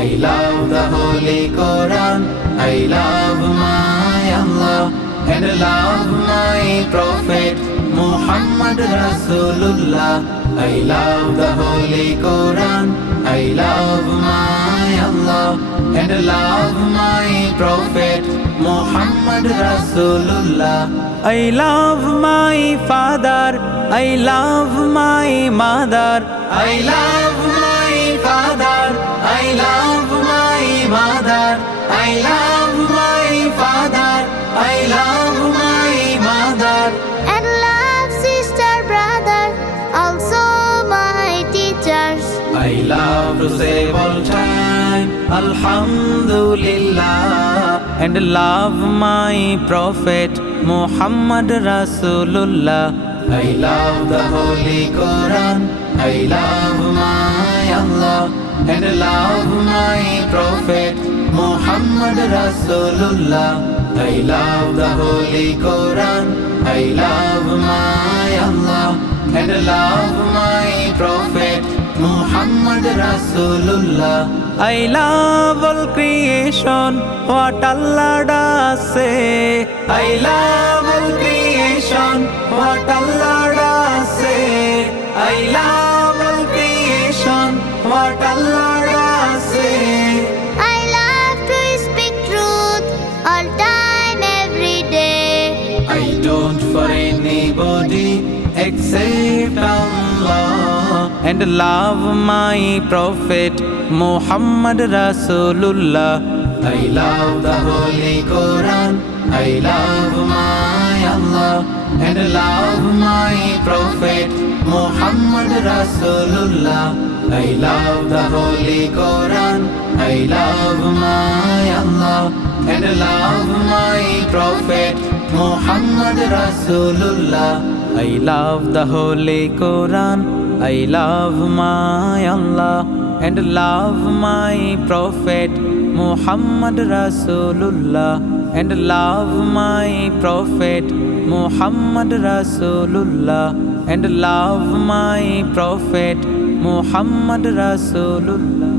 I love the Holy Quran. I love my Allah and love my Prophet Muhammad Rasulullah. I love the Holy Quran. I love my Allah and love my Prophet Muhammad Rasulullah. I love my father. I love my mother. I love my father. I love my mother. I love my father. I love my mother. And love sister, brother, also my teachers. I love to save all time, Alhamdulillah, and love my Prophet Muhammad Rasulullah. I love the Holy Quran. I love my Allah and love my Prophet Muhammad Rasulullah. I love the Holy Quran. I love my Allah and love my Prophet Muhammad Rasulullah. I love all creation, what Allah does say. I love all creation, what Allah does say. I love all creation, what Allah does say. I love to speak truth all time, every day. I don't for anybody except Allah and love my Prophet Muhammad Rasulullah. I love the Holy Quran. I love my Allah and love my Prophet Muhammad Rasulullah. I love the Holy Quran. I love my Allah and love my Prophet Muhammad Rasulullah. I love the Holy Quran. I love my Allah and love my Prophet Muhammad Rasulullah and love my Prophet Muhammad Rasulullah and love my Prophet Muhammad Rasulullah.